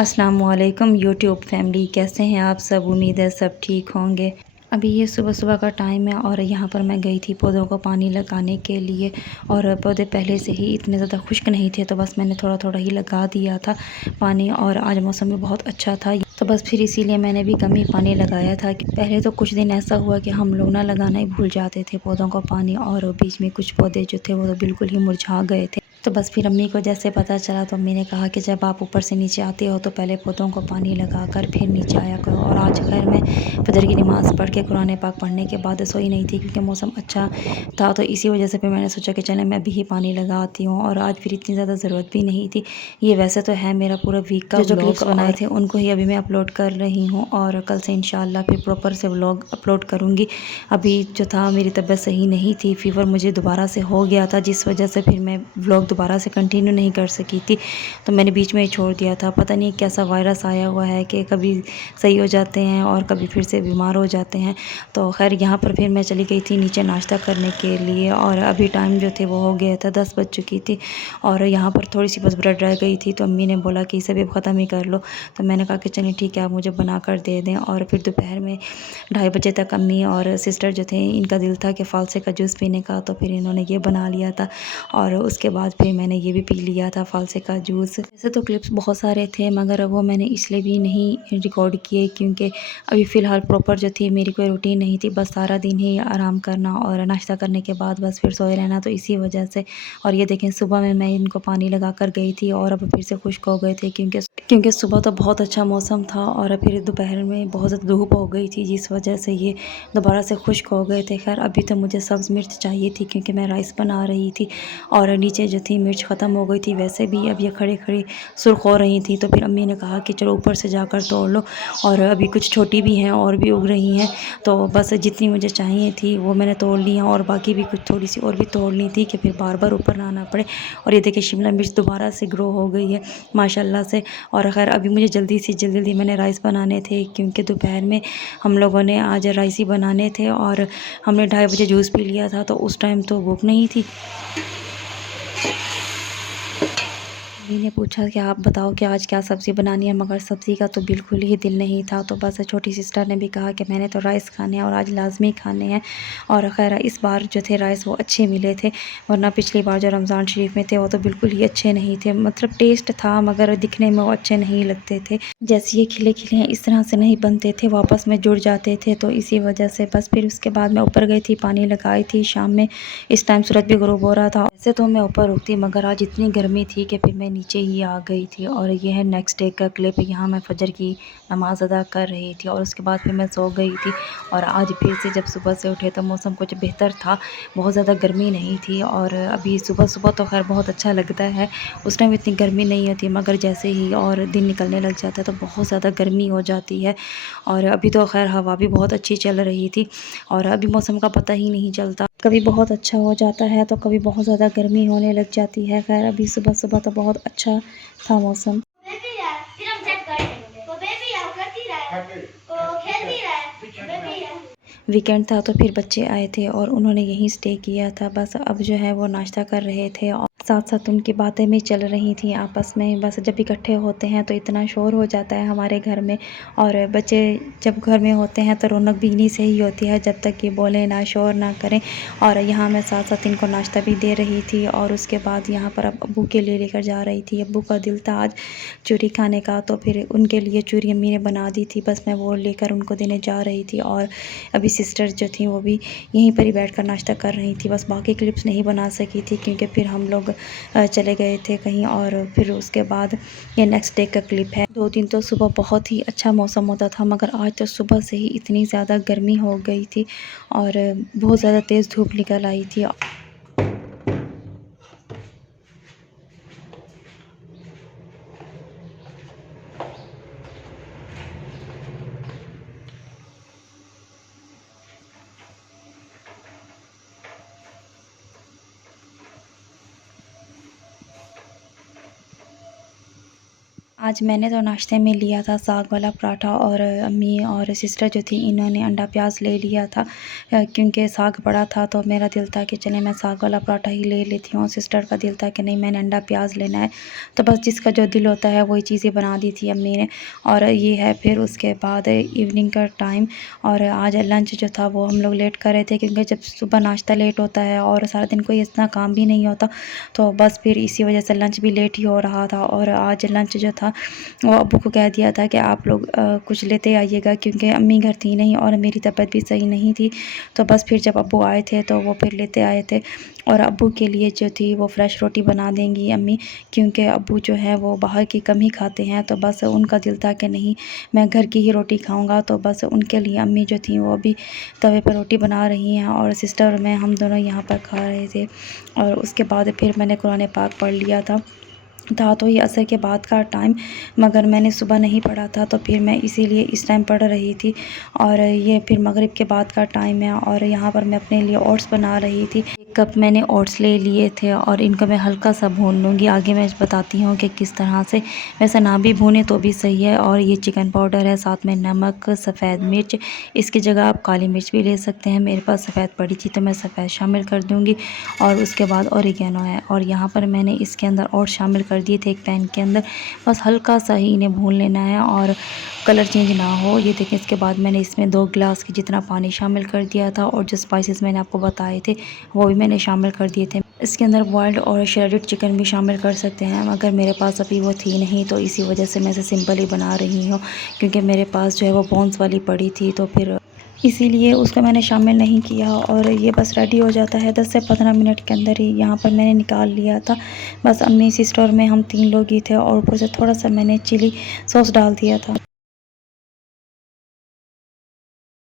अस्सलामुअलैकुम YouTube family, कैसे हैं आप सब। उम्मीद है सब ठीक होंगे। अभी ये सुबह सुबह का टाइम है और यहाँ पर मैं गई थी पौधों को पानी लगाने के लिए। और पौधे पहले से ही इतने ज़्यादा खुश्क नहीं थे, तो बस मैंने थोड़ा थोड़ा ही लगा दिया था पानी। और आज मौसम भी बहुत अच्छा था, तो बस फिर इसीलिए मैंने भी कम ही पानी लगाया था। कि पहले तो कुछ दिन ऐसा हुआ कि हम लोग ना लगाना ही भूल जाते थे पौधों को पानी, और बीच में कुछ पौधे जो थे वो तो बिल्कुल ही मुरझा गए थे। तो बस फिर अम्मी को जैसे पता चला तो अम्मी ने कहा कि जब आप ऊपर से नीचे आते हो तो पहले पौधों को पानी लगा कर फिर नीचे आया करो। और आज खैर मैं फजर की नमाज़ पढ़ के कुरान पाक पढ़ने के बाद सोई नहीं थी, क्योंकि मौसम अच्छा था। तो इसी वजह से फिर मैंने सोचा कि चले मैं अभी ही पानी लगाती हूँ। और आज फिर इतनी ज़्यादा ज़रूरत भी नहीं थी। ये वैसे तो है मेरा पूरा वीक का जो क्लिप्स बनाए थे उनको ही अभी मैं अपलोड कर रही हूँ, और कल से इंशाल्लाह फिर प्रॉपर से व्लॉग अपलोड करूँगी। अभी जो था मेरी तबीयत सही नहीं थी, फ़ीवर मुझे दोबारा से हो गया था, जिस वजह से फिर मैं व्लॉग दोबारा से कंटिन्यू नहीं कर सकी थी। तो मैंने बीच में ही छोड़ दिया था। पता नहीं कैसा वायरस आया हुआ है कि कभी सही हो जाते हैं और कभी फिर से बीमार हो जाते हैं। तो खैर यहाँ पर फिर मैं चली गई थी नीचे नाश्ता करने के लिए, और अभी टाइम जो थे वो हो गया था, 10 बज चुकी थी। और यहाँ पर थोड़ी सी बस ब्रेड रह गई थी, तो अम्मी ने बोला कि इसे भी ख़त्म ही कर लो। तो मैंने कहा कि चलिए ठीक है, आप मुझे बना कर दे दें। और फिर दोपहर में 2:30 बजे तक अम्मी और सिस्टर जो थे इनका दिल था कि फ़ालसे का जूस पीने का, तो फिर इन्होंने ये बना लिया था। और उसके बाद फिर मैंने ये भी पी लिया था फ़ालसे का जूस। वैसे तो क्लिप्स बहुत सारे थे, मगर वो मैंने इसलिए भी नहीं रिकॉर्ड किए क्योंकि अभी फ़िलहाल प्रॉपर जो थी मेरी कोई रूटीन नहीं थी। बस सारा दिन ही आराम करना और नाश्ता करने के बाद बस फिर सोए रहना, तो इसी वजह से। और ये देखें, सुबह में मैं इनको पानी लगा कर गई थी और अब फिर से खुश्क हो गए थे, क्योंकि सुबह तो बहुत अच्छा मौसम था और फिर दोपहर में बहुत ज़्यादा धूप हो गई थी, जिस वजह से ये दोबारा से खुश्क हो गए थे। खैर अभी तो मुझे सब्ज़ मिर्च चाहिए थी, क्योंकि मैं राइस बना रही थी और नीचे जो थी मिर्च ख़त्म हो गई थी। वैसे भी अब ये खड़ी खड़ी सुर्ख हो रही थी, तो फिर अम्मी ने कहा कि चलो ऊपर से जाकर तोड़ लो। और अभी कुछ छोटी भी हैं और भी उग रही हैं, तो बस जितनी मुझे चाहिए थी वो मैंने तोड़ ली हैं, और बाकी भी कुछ थोड़ी सी और भी तोड़नी थी कि फिर बार बार ऊपर ना आना पड़े। और ये देखिए शिमला मिर्च दोबारा से ग्रो हो गई है माशाल्लाह से। और खैर अभी मुझे जल्दी मैंने राइस बनाने थे, क्योंकि दोपहर में हम लोगों ने आज राइस ही बनाने थे। और हमने 2:30 बजे जूस पी लिया था, तो उस टाइम तो भूख नहीं थी। मम्मी ने पूछा कि आप बताओ कि आज क्या सब्ज़ी बनानी है, मगर सब्ज़ी का तो बिल्कुल ही दिल नहीं था। तो बस छोटी सिस्टर ने भी कहा कि मैंने तो राइस खाने हैं और आज लाजमी खाने हैं। और खैर इस बार जो थे राइस वो अच्छे मिले थे, वरना पिछली बार जो रमज़ान शरीफ में थे वो तो बिल्कुल ही अच्छे नहीं थे। मतलब टेस्ट था मगर दिखने में वो अच्छे नहीं लगते थे। जैसे ये खिले खिले हैं इस तरह से नहीं बनते थे, वापस में जुड़ जाते थे। तो इसी वजह से बस फिर उसके बाद मैं ऊपर गई थी, पानी लगाई थी शाम में। इस टाइम सूरज भी ग़ुरूब हो रहा था। वैसे तो मैं ऊपर रुकती, मगर आज इतनी गर्मी थी कि फिर मैं नीचे ही आ गई थी। और ये है नेक्स्ट डे का क्लिप। यहाँ मैं फजर की नमाज़ अदा कर रही थी और उसके बाद फिर मैं सो गई थी। और आज फिर से जब सुबह से उठे तो मौसम कुछ बेहतर था, बहुत ज़्यादा गर्मी नहीं थी। और अभी सुबह सुबह तो खैर बहुत अच्छा लगता है, उस टाइम इतनी गर्मी नहीं होती, मगर जैसे ही और दिन निकलने लग जाता है तो बहुत ज़्यादा गर्मी हो जाती है। और अभी तो खैर हवा भी बहुत अच्छी चल रही थी, और अभी मौसम का पता ही नहीं चलता, कभी बहुत अच्छा हो जाता है तो कभी बहुत ज़्यादा गर्मी होने लग जाती है। खैर अभी सुबह सुबह तो बहुत अच्छा था मौसम। वीकेंड था तो फिर बच्चे आए थे और उन्होंने यहीं स्टे किया था। बस अब जो है वो नाश्ता कर रहे थे और साथ साथ उनकी बातें भी चल रही थी आपस में। बस जब इकट्ठे होते हैं तो इतना शोर हो जाता है हमारे घर में, और बच्चे जब घर में होते हैं तो रौनक भी इन्हीं से ही होती है, जब तक कि बोलें ना, शोर ना करें। और यहाँ मैं साथ साथ इनको नाश्ता भी दे रही थी, और उसके बाद यहाँ पर अब अब्बू के लिए लेकर जा रही थी। अब्बू का दिल था आज चूरी खाने का, तो फिर उनके लिए चूरी अम्मी ने बना दी थी, बस मैं वो लेकर उनको देने जा रही थी। और अभी सिस्टर जो थी वो भी यहीं पर ही बैठकर नाश्ता कर रही थी। बस बाकी क्लिप्स नहीं बना सकी थी, क्योंकि फिर हम लोग चले गए थे कहीं, और फिर उसके बाद ये नेक्स्ट डे का क्लिप है। 2 दिन तो सुबह बहुत ही अच्छा मौसम होता था, मगर आज तो सुबह से ही इतनी ज़्यादा गर्मी हो गई थी और बहुत ज़्यादा तेज़ धूप निकल आई थी। आज मैंने तो नाश्ते में लिया था साग वाला पराठा और अम्मी और सिस्टर जो थी इन्होंने अंडा प्याज ले लिया था क्योंकि साग पड़ा था तो मेरा दिल था कि चले मैं साग वाला पराठा ही ले लेती हूँ। सिस्टर का दिल था कि नहीं मैंने अंडा प्याज लेना है। तो बस जिसका जो दिल होता है वही चीज़ें बना दी थी अम्मी ने। और ये है फिर उसके बाद इवनिंग का टाइम और आज लंच जो था वो हम लोग लेट कर रहे थे क्योंकि जब सुबह नाश्ता लेट होता है और सारा दिन कोई इतना काम भी नहीं होता तो बस फिर इसी वजह से लंच भी लेट ही हो रहा था। और आज लंच जो था वो अब्बू को कह दिया था कि आप लोग कुछ लेते आइएगा क्योंकि अम्मी घर थी नहीं और मेरी तबीयत भी सही नहीं थी। तो बस फिर जब अब्बू आए थे तो वो फिर लेते आए थे और अब्बू के लिए जो थी वो फ्रेश रोटी बना देंगी अम्मी क्योंकि अब्बू जो है वो बाहर की कम ही खाते हैं। तो बस उनका दिल था कि नहीं मैं घर की ही रोटी खाऊंगा। तो बस उनके लिए अम्मी जो थी वो अभी तवे पर रोटी बना रही हैं और सिस्टर और मैं हम दोनों यहाँ पर खा रहे थे। और उसके बाद फिर मैंने कुरान पाक पढ़ लिया था तो ये असर के बाद का टाइम मगर मैंने सुबह नहीं पढ़ा था तो फिर मैं इसीलिए इस टाइम पढ़ रही थी। और ये फिर मगरिब के बाद का टाइम है और यहाँ पर मैं अपने लिए ओट्स बना रही थी। 1 कप मैंने ओट्स ले लिए थे और इनको मैं हल्का सा भून लूँगी। आगे मैं बताती हूँ कि किस तरह से, वैसे ना भी भूने तो भी सही है। और ये चिकन पाउडर है, साथ में नमक, सफ़ेद मिर्च, इसकी जगह आप काली मिर्च भी ले सकते हैं। मेरे पास सफ़ेद पड़ी थी तो मैं सफ़ेद शामिल कर दूँगी। और उसके बाद ओरिगेनो है और यहाँ पर मैंने इसके अंदर ओट्स शामिल कर दिए थे एक पैन के अंदर। बस हल्का सा ही इन्हें भून लेना है और कलर चेंज ना हो। ये देखें, इसके बाद मैंने इसमें 2 गिलास की जितना पानी शामिल कर दिया था और जो स्पाइसेस मैंने आपको बताए थे वो भी मैंने शामिल कर दिए थे। इसके अंदर बॉइल्ड और श्रेडेड चिकन भी शामिल कर सकते हैं मगर मेरे पास अभी वो थी नहीं तो इसी वजह से मैं इसे सिंपल ही बना रही हूँ क्योंकि मेरे पास जो है वो बोन्स वाली पड़ी थी तो फिर इसीलिए उसको मैंने शामिल नहीं किया। और ये बस रेडी हो जाता है 10 से 15 मिनट के अंदर ही। यहाँ पर मैंने निकाल लिया था। बस अम्मी, सिस्टर और मैं हम 3 लोग ही थे और ऊपर से थोड़ा सा मैंने चिली सॉस डाल दिया था।